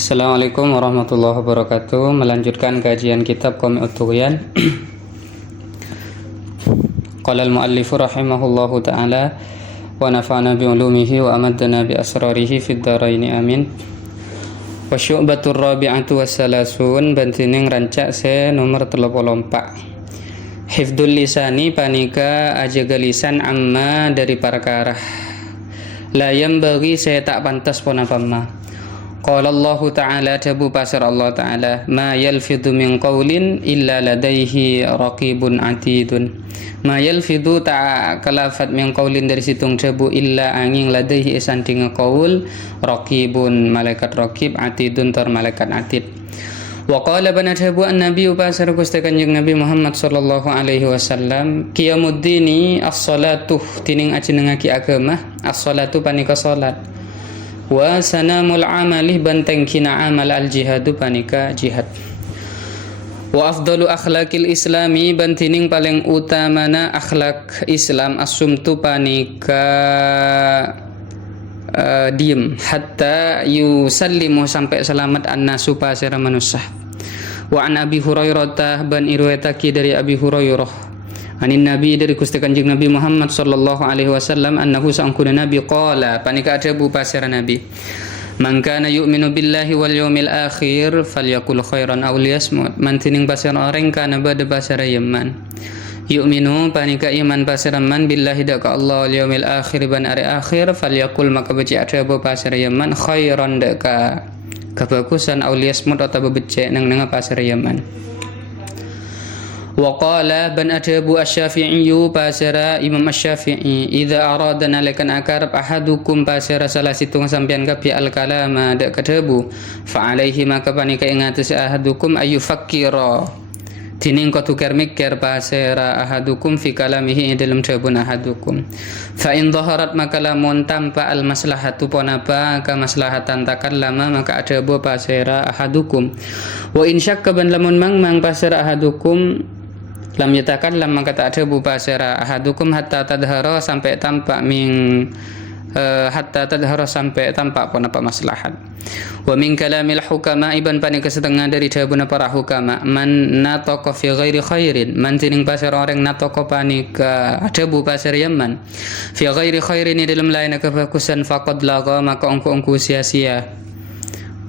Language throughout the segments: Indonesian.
Assalamualaikum warahmatullahi wabarakatuh. Melanjutkan kajian kitab Qami'ut Tughyan. Qala al-muallifu rahimahullahu ta'ala wa nafa'ana bi ulumihi wa amaddana bi asrarihi fid dharain amin. Wa syu'batur rabi'atu wassalasun bantining rancak se nomor 34. Hifdzul lisani panika ajaga lisan amma dari perkara la yambaghi saya tak pantas pon apa ma. Qala Allah Ta'ala tabu pasar Allah Ta'ala ma yalfidhu min qawlin illa ladaihi raqibun atidun. Ma yalfidhu tak kalafat min qawlin dari situng tabu illa angin ladaihi isanting qaul raqibun malaikat raqib atidun tar malaikat atid. Wa qala bana tabu an-nabi pasar Gusti Kanjeng Nabi Muhammad sallallahu alaihi wasallam qiyamuddini as-salatu tining ajenengake agama as-salatu panika salat wa sanamul amali banteng kina amal al jihadu panika jihad wa afdalu akhlaqil islami bantining paling utamana akhlak Islam as-sumtu panika diem hatta yusallimu sampai selamat annasu pasira manusia wa an Abi Hurairah ban irwayataki dari Abi Hurairah anin Nabi dari Gusti Kanjeng Nabi Muhammad sallallahu alaihi wasallam annahu sangkuna Nabi qala panika ada bu pasira Nabi man kana yu'minu billahi wal yawmil akhir falyakul khairan aw liyasmut mantining pasira orang kana bada pasira yaman yu'minu panika iman pasira man billahi daka Allah wal yawmil akhir ban ari akhir falyakul maka baca ada bu pasira yaman khairan daka kebagusan aw liyasmut atau becek nang pasira yaman. Wa qala ban adabu asy-Syafi'i pasara Imam Asy-Syafi'i idza arada nalikan akarab ahadukum pasara salah situng sampean ka bi al-kalama dak kadabu fa alaihi maka panika ing atus ahadukum ayufakkira dining kudu mikir pasara ahadukum fi kalamihi dalam jawabun ahadukum fa in dhaharat maka lamun tampa al maslahatu ponapa ka maslahatan takallama maka adabu pasara ahadukum wa in syakka ban lamun mang pasara ahadukum lam yatakallam maka tak ada bu pasara ahadukum hatta tadhara sampai tampak hatta tadhara sampai tampak pun apa maslahat wa min kalamil hukama iban panika setengah dari jawabuna para hukama man nataqa fi ghairi khairin man tining pasara orang nataqa panika ada bu pasara yaman fi ghairi khairin dalam lain kebagusan faqad laga maka ongko sia-sia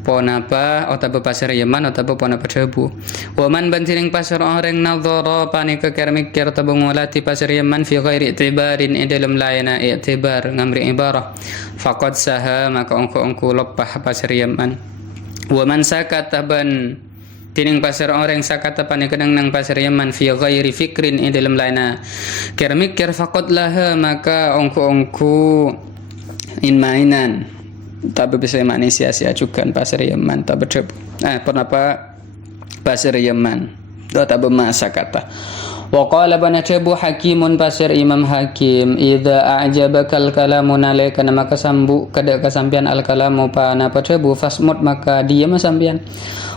ponapa otaba pasar Yaman otaba ponapa debu waman bantining pasar orang nadhara panika kermikir otaba ngolati pasar Yaman fi ghairi i'tibarin dalam layana i'tibar ngamri ibarah faqad saha maka ongko lepah pasar Yaman waman sakata ban tining pasar orang sakata panika nang pasar Yaman fi ghairi fikrin dalam layana kermikir faqad laha maka ongko in mainan tapi bisa manusia sia-sia pasar Yaman tak berdebu kenapa pasar Yaman tak bermasa kata wa qala banajabu hakimun pasar Imam Hakim idza a'jabakal kalamu nalika maka sambu kada kasampian al kalamu pana padebu fasmut maka diam sampian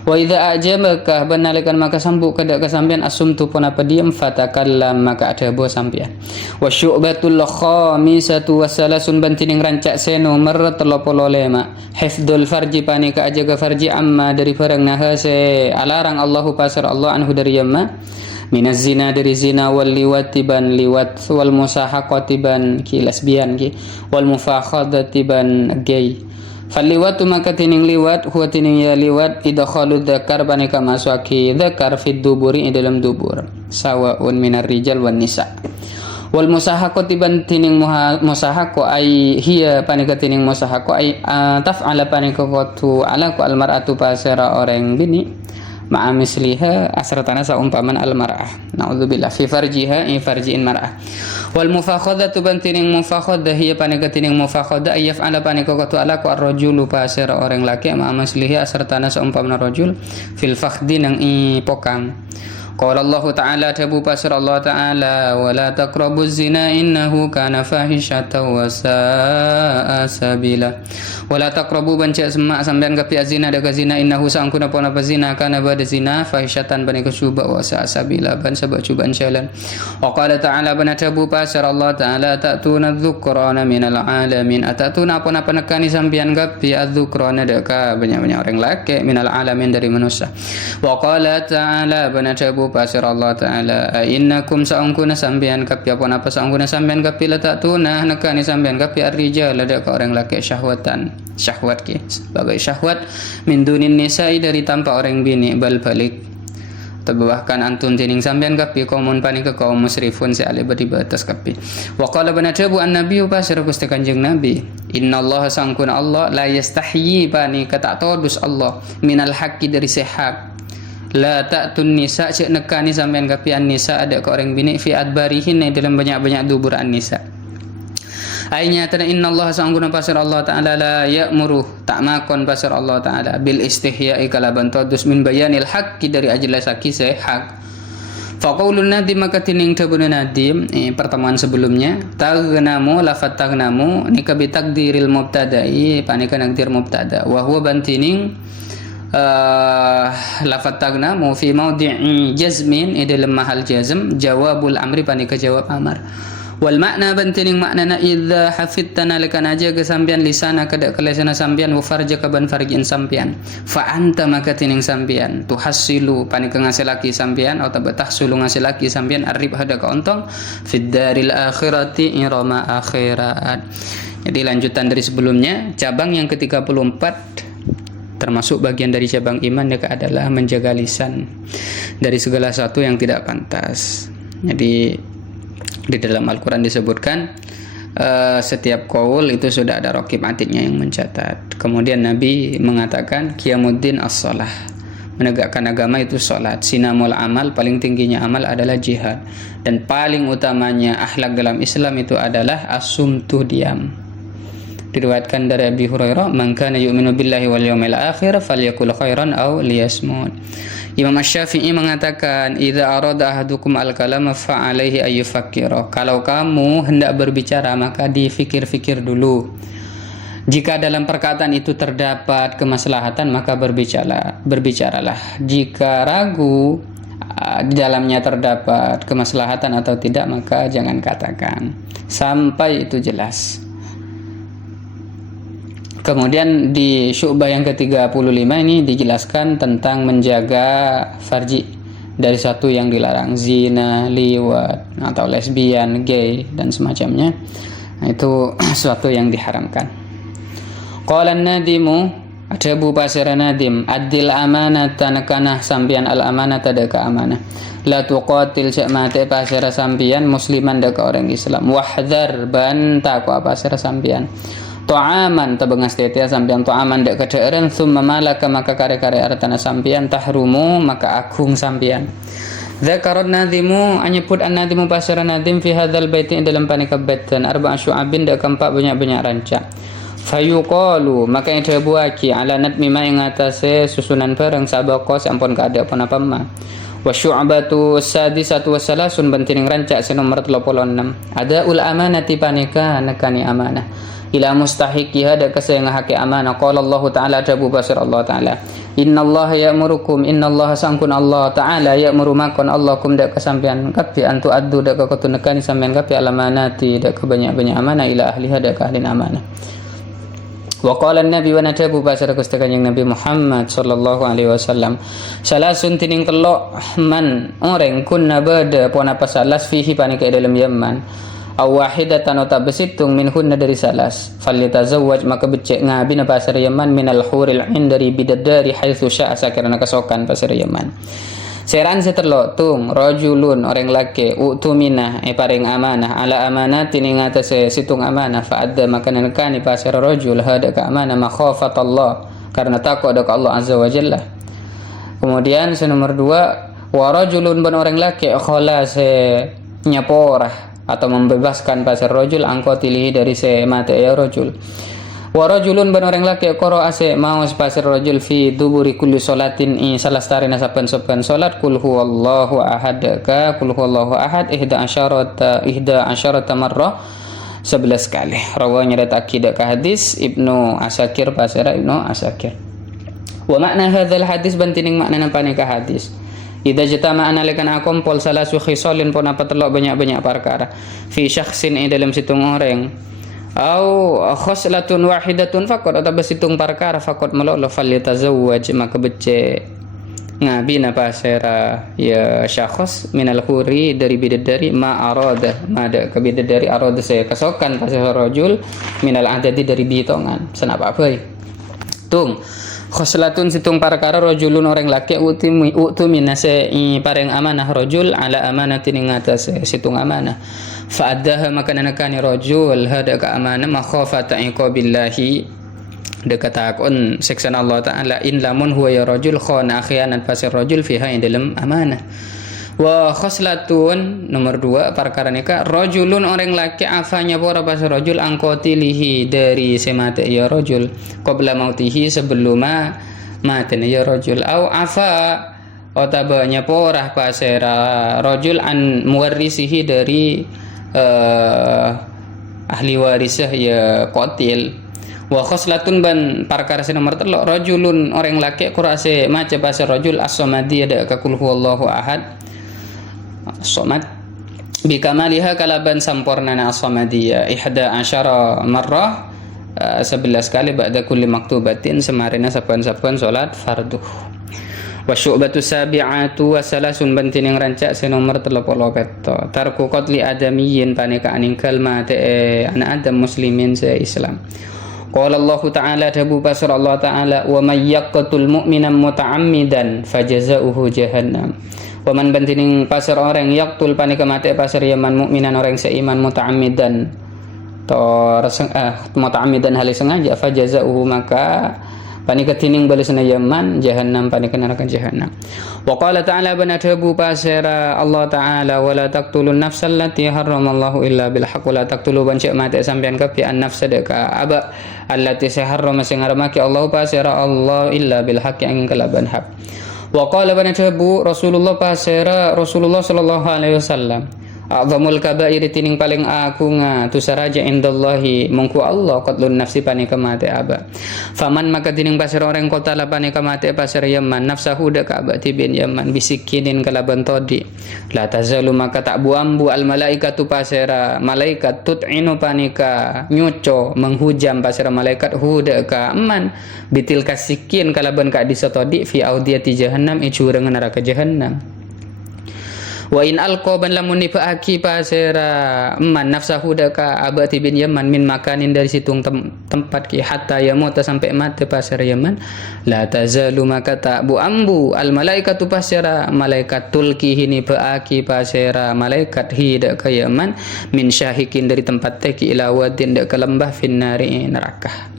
wa idza a'jabaka banalikan maka sambu kada kasampian asumtu pun apa diam fatakallam maka ada bo sampian wa syu'batul khamisatu wassalasun bantining rancak se nomor 35 hifdzul farji panika ajaga farji amma dari barang nahase alarang Allahu pasar Allah anhu dari yamma minaz zina dari zina wal liwati ban liwat wal musahaqati ban ki lesbian ki wal mufakhadati ban gay faliwatu maka tining liwat huwa tining ya liwat idkhalu dzakar panika maswaki dzakar fid duburi dalam dubur sawaun minar rijal wan nisa wal musahaqati ban tining musahaqo ai hiya panika tining musahaqo ai taf'ala panika qatu ala ku al mar'atu pasara orang bini ma'a misliha asratana saumpaman al mar'ah naudzubillah fi farjiha farjiin mar'ah wal mufakhadatu bantining mufakhadah hiya panika tining mufakhadah ayaf ala panika qatu ala ku ar-rajulu pasara orang laki ma'a misliha asratana saumpaman rajul fil fakhdi nang i pokang Qala Allah Ta'ala tabu pasir Allah Ta'ala wa la taqrabuz zina innahu kana fahishatan wa sa'a sabila. Wa la taqrabu bancak semak sampean ka pihak zina dekat zina innahu sangkuna pon apa zina kana bada zina fahishatan bani kesuba wa sa'a sabila ban sebab cubaan jalan. Wa qala Ta'ala bana tabu pasir Allah Ta'ala ta'tuna dzukrana minal alamin atatuna apa nekani sampean ka pihak dzukrana dekat banyak-banyak orang laki minal alamin dari manusia. Wa qala Ta'ala bana tabu pasir Allah Ta'ala innakum sa'ungkuna sambian kapi apa sa'ungkuna sambian kapi la ta'tuna nakani sambian kapi ar-rijal ada ke orang laki syahwat ki sebagai syahwat min dunin nisa'i dari tanpa orang bini bal balik bahkan antun tining sambian kapi kaumun pani ke kaum musrifun se'ali badi batas kapi. Wa qala bana tabu an-nabi pasir Gusti Kanjeng Nabi innallaha sa'ungkuna Allah la yastahyi pani kata todus Allah minal haqqi dari sehak. La ta'tun nisa cek nekani sampean kapi an nisa ada ke orang bini fi adbarihin dalam banyak-banyak dubur an nisa. Ayatnya tanda innallaha sa'ungkuna pasir Allah Ta'ala la ya'muru tak makon pasir Allah Ta'ala bil istihya'i kalaban tadus min bayanil haqqi dari ajlasaki hak. Faqaulun nadim maka tining tabuna nadim pertemuan sebelumnya tagnamu lafat tagnamu ni kabi takdiril mubtada'i panika nakdir mubtada wa huwa bantining lafat tagnamu fi mawdi'i jazmin dalam mahal jazm jawabul amri panika jawab amar wal makna bantining maknana idza hafidtana lakan aja ke sampean lisana kada kelesana sampean wa farjaka ban farjin sampean fa anta maka tining sampean tuhassilu panika ngasilaki sampean atau tahsulu ngasilaki sampean arib hada ka ontong fid daril akhirati irama akhirat. Jadi lanjutan dari sebelumnya cabang yang ke-34 termasuk bagian dari cabang iman adalah menjaga lisan dari segala sesuatu yang tidak pantas. Jadi di dalam Al-Quran disebutkan setiap qaul itu sudah ada raqib atidnya yang mencatat. Kemudian Nabi mengatakan qiyamuddin as-shalah, menegakkan agama itu salat. Sinamul amal, paling tingginya amal adalah jihad, dan paling utamanya akhlak dalam Islam itu adalah as-sumtu, diam. Diriwayatkan dari Abi Hurairah, "Man kana yu'minu billahi wal yawmil akhir falyakul khairan aw liyasmut." Imam Asy-Syafi'i mengatakan, "Idza arada ahadukum al-kalama fa alaihi ayyufakkira." Kalau kamu hendak berbicara maka difikir-fikir dulu. Jika dalam perkataan itu terdapat kemaslahatan maka berbicaralah. Jika ragu di dalamnya terdapat kemaslahatan atau tidak maka jangan katakan sampai itu jelas. Kemudian di Syu'bah yang ke-35 ini dijelaskan tentang menjaga farji dari satu yang dilarang, zina, liwat, atau lesbian, gay, dan semacamnya. Itu suatu yang diharamkan. Qala an-nadimu, adabu pasira nadim, adil amanata nakanah sampian al-amanata deka amanah. La tuqatil cek mate pasira sampian musliman deka orang Islam. Wahdhar banta ko pasira sampian. Ta'aman tabengas tetea sampian ta'aman dek kedeeren thumma malaka maka kare-kare artana sampian tahrumu maka agung sampian. Dzakarat nadimu anyebut an-nadimu pasira nadim fi hadzal baiti dalam panika baitan arba'a syu'abin dek keempat banyak-banyak rancak. Fayuqalu maka yang dibuaki ala nadmi ma ing atase susunan barang sabaqo sampun kada apa-apa ma. Wa syu'batu sadisatu wassalasun bantining rancak senomor 36. Ada ul amanati panika nekani amanah. Ila mustahiqiha da kasayang haki amanah. Qala Allah Ta'ala jabu basir Allah Ta'ala. Innallaha ya'murukum innallaha sangkun Allah Ta'ala ya'muru makon Allahkum da kasampian kapi antu addu da kakutunekani sampian kapi alamanati da kebanyak-banyak amanah ila ahliha da kahlin amanah. Wa qala an-nabi wa natabu basir kustakan yang Nabi Muhammad sallallahu alaihi wasallam salasun tining telok man orang kunna bada pon apa salas fihi panika dalam Yaman aw wahidatan atau besitung minhunna dari salas falyatazawwaj maka becek ngabi na pasar Yaman minal huril ain dari bidadari haitsu sya'a sakirana kasokan pasar Yaman. Seran seterlo tung rajulun orang laki utumina paring amanah ala amanatin ing atase situng amanah fa adda maka nekani pasar rajul hada ka amanah makhafatallah karena takut ada ke Allah azza wa jalla. Kemudian nomor 2 wa rajulun ban orang laki khalas nyaporah atau membebaskan pasar rojul angkotilihi dari semate ya rojul Wa rajulun ban orang laki qara ase maos pasir rajul fi duburi kulli salatin salastarina saben-saben salat qul huwallahu ahad ka qul huwallahu ahad 11 marrah 11 kali. Rawanya dataki dak hadis Ibnu Asakir pasira Ibnu Asakir. Wa makna hadzal hadis bantining makna napane ka hadis. Idza jatama'ana lakan akompol salasu khisalin pun apa telok banyak-banyak perkara fi syakhsin dalam situng orang au khoslatun wahidatun faqat atau besitung perkara faqat melolo falyatazawwaj maka becce ngabina pasera ya syakhs minal khuri dari bidadari ma arada mada ke bidadari arada saya kasokan pasera rajul minal adadi dari bitongan senapa apa tung khoslatun situng perkara rajulun orang laki utu minase pareng amanah rajul ala amanatin ing atas situng amanah fa addaha maka nanakani rajul hada ka amanah makhafata iqabillahi dekatakun siksan Allah taala in lamun huwa ya rajul khana khianat pasir rajul fiha ing dalam amanah. Wa khoslatun nomor 2 perkara nikah rajulun orang laki afanya pora pasir rajul angkotilihi dari semate ya rajul qabla mautihi sebelum mati ya rajul au afa otabanya pora pasir rajul an muwarrisihi dari ahli warisah ya qatil. Wa khoslatun ban perkara nomor 3 rajulun orang laki qurase maca pasir rajul as-samadi ada ka qul huwallahu ahad somat bikamaliha kalaban sampurnana as-samadiyya 11 marrah 11 kali ba'da kulli maktubatin semarina saban-saban salat fardu. Wa syu'batu sabi'atu wa salasun bantining rancak senomor 38 tarku qatli adamiyyin paneka aning kalma anak adam muslimin se Islam. Qala Allah Ta'ala dabu pasur Allah Ta'ala wa may yaqtul mu'mina muta'ammidan fajazauhu jahannam. Waman bantining pasar orang yaktul panika mati pasar yaman mukminan orang seiman muta'ammidan muta'ammidan hal sengaja fajazauhu maka panika tining balasna yaman jahannam panika neraka jahannam. Wa qala ta'ala banadabu pasara Allah Ta'ala wala taqtulun nafsal lati harramallahu illa bil haqq wala taqtulu ban cek mati sampean kapi an nafsa deka aba allati saharrama sing ngaramaki Allah pasara Allah illa bil haqq yang kalaban haq. Wa qala banadabu Rasulullah pasara Rasulullah sallallahu alaihi wasallam a'zamul kabair tining paling agung tusaraja indallahi mungku Allah qatlun nafsi panika mate aba faman maka tining pasar orang kota la panika mate pasar yaman nafsahu dak aba tibin yaman bisikinin kalaban todi la tazalu maka tak buambu al malaikatu pasara malaikat tut'inu panika nyuco menghujam pasara malaikat huda ka man bitil kasikin kalaban ka disatodi fi audiyati jahannam icurang neraka jahannam. Wa in alqaban lamun nifaaki pasera man nafsahu daka abati bin yaman min makanin dari situng tempat ki hatta yamuta sampai mati pasera yaman la tazalu maka tak bu ambu al malaikatu pasera malaikat tulki hini faaki pasera malaikat hida ka yaman min syahikin dari tempat teki ila wadin dak lembah finnari neraka.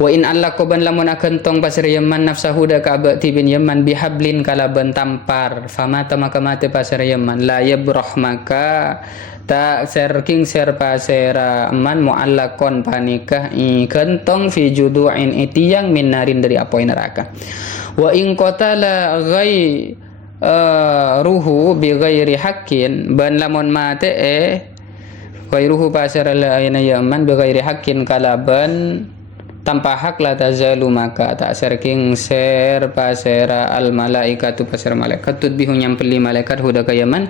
Wa in allaqaban lamun akan tong pasir yaman nafsahu da ka abati bin yaman bihablin kalaban tampar famata maka mati pasir yaman la yabrah maka ta serking ser pasera man muallaqon panikah kentong fi judu'in itiyang min narin dari apoy neraka. Wa in qatala ruhu bi ghairi haqqin ban lamun mate ghairuhu pasera la ayna yaman bi ghairi haqqin kalaban tanpa hak la tazalu maka tak serking ser pasera al malaikatu pasera malaikat tudbihu nyampeli malaikat huda kayaman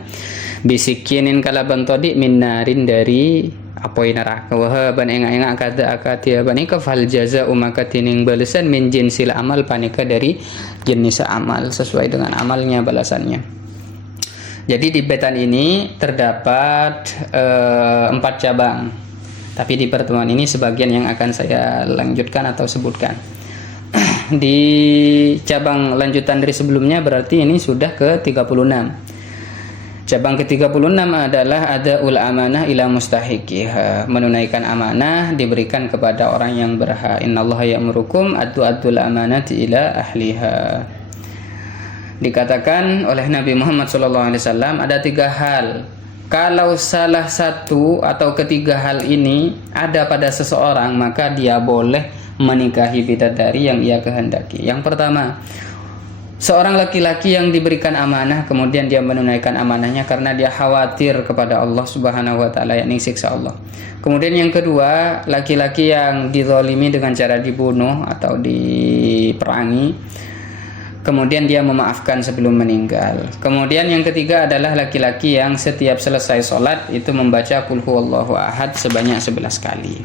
bisikinin kalaban todi min narin dari apoi neraka wa ban enga-enga kada akatia banika fal jazaa'u maka tining balasan min jinsil amal panika dari jenis amal sesuai dengan amalnya balasannya. Jadi di baitan ini terdapat 4 cabang. Tapi di pertemuan ini sebagian yang akan saya lanjutkan atau sebutkan. Di cabang lanjutan dari sebelumnya berarti ini sudah ke 36. Cabang ke 36 adalah ada ul amanah ila mustahiqiha, menunaikan amanah diberikan kepada orang yang berhak. Innallaha ya'murukum addu-addul amanati ila ahliha. Dikatakan oleh Nabi Muhammad SAW ada 3 hal Kalau salah satu atau ketiga hal ini ada pada seseorang, maka dia boleh menikahi bidadari yang ia kehendaki. Yang pertama, seorang laki-laki yang diberikan amanah kemudian dia menunaikan amanahnya karena dia khawatir kepada Allah Subhanahu wa taala, yakni siksa Allah. Kemudian yang kedua, laki-laki yang dizalimi dengan cara dibunuh atau diperangi, kemudian dia memaafkan sebelum meninggal. Kemudian yang ketiga adalah laki-laki yang setiap selesai sholat itu membaca Qul huwallahu ahad sebanyak 11 kali.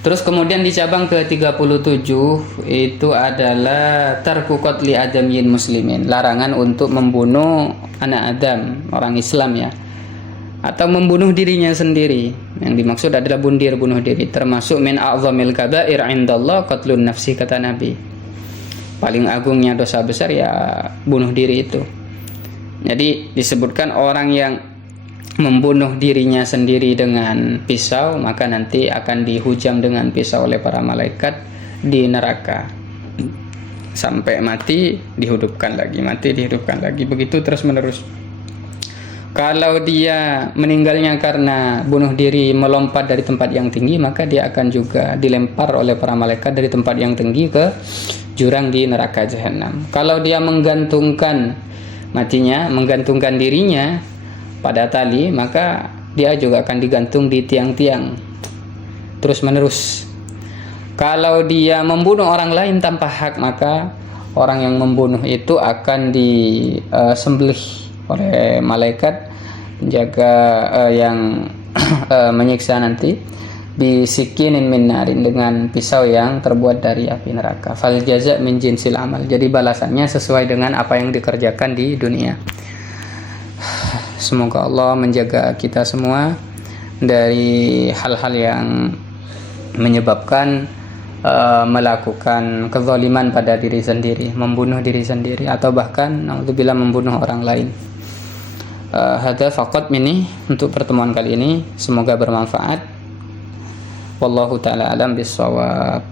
Terus kemudian di cabang ke-37 itu adalah tarku qatli adamiyyin muslimin, larangan untuk membunuh anak Adam, orang Islam ya, atau membunuh dirinya sendiri. Yang dimaksud adalah bunuh diri, termasuk min a'zamil kaba'ir indallah qatlun nafsi, kata Nabi. Paling agungnya dosa besar ya bunuh diri itu. Jadi disebutkan orang yang membunuh dirinya sendiri dengan pisau, maka nanti akan dihujam dengan pisau oleh para malaikat di neraka sampai mati, dihidupkan lagi, mati, dihidupkan lagi, begitu terus menerus. Kalau dia meninggalnya karena bunuh diri melompat dari tempat yang tinggi, maka dia akan juga dilempar oleh para malaikat dari tempat yang tinggi ke jurang di neraka jahanam. Kalau dia menggantungkan dirinya pada tali, maka dia juga akan digantung di tiang-tiang terus menerus. Kalau dia membunuh orang lain tanpa hak, maka orang yang membunuh itu akan disembelih oleh malaikat penjaga yang menyiksa nanti, bisikinin min narin, dengan pisau yang terbuat dari api neraka. Fal jaza min jinsil amal, jadi balasannya sesuai dengan apa yang dikerjakan di dunia. Semoga Allah menjaga kita semua dari hal-hal yang menyebabkan melakukan kezaliman pada diri sendiri, membunuh diri sendiri, atau bahkan naudzubillah membunuh orang lain. Hadza faqat mini untuk pertemuan kali ini, semoga bermanfaat. Wallahu ta'ala alam bissawab.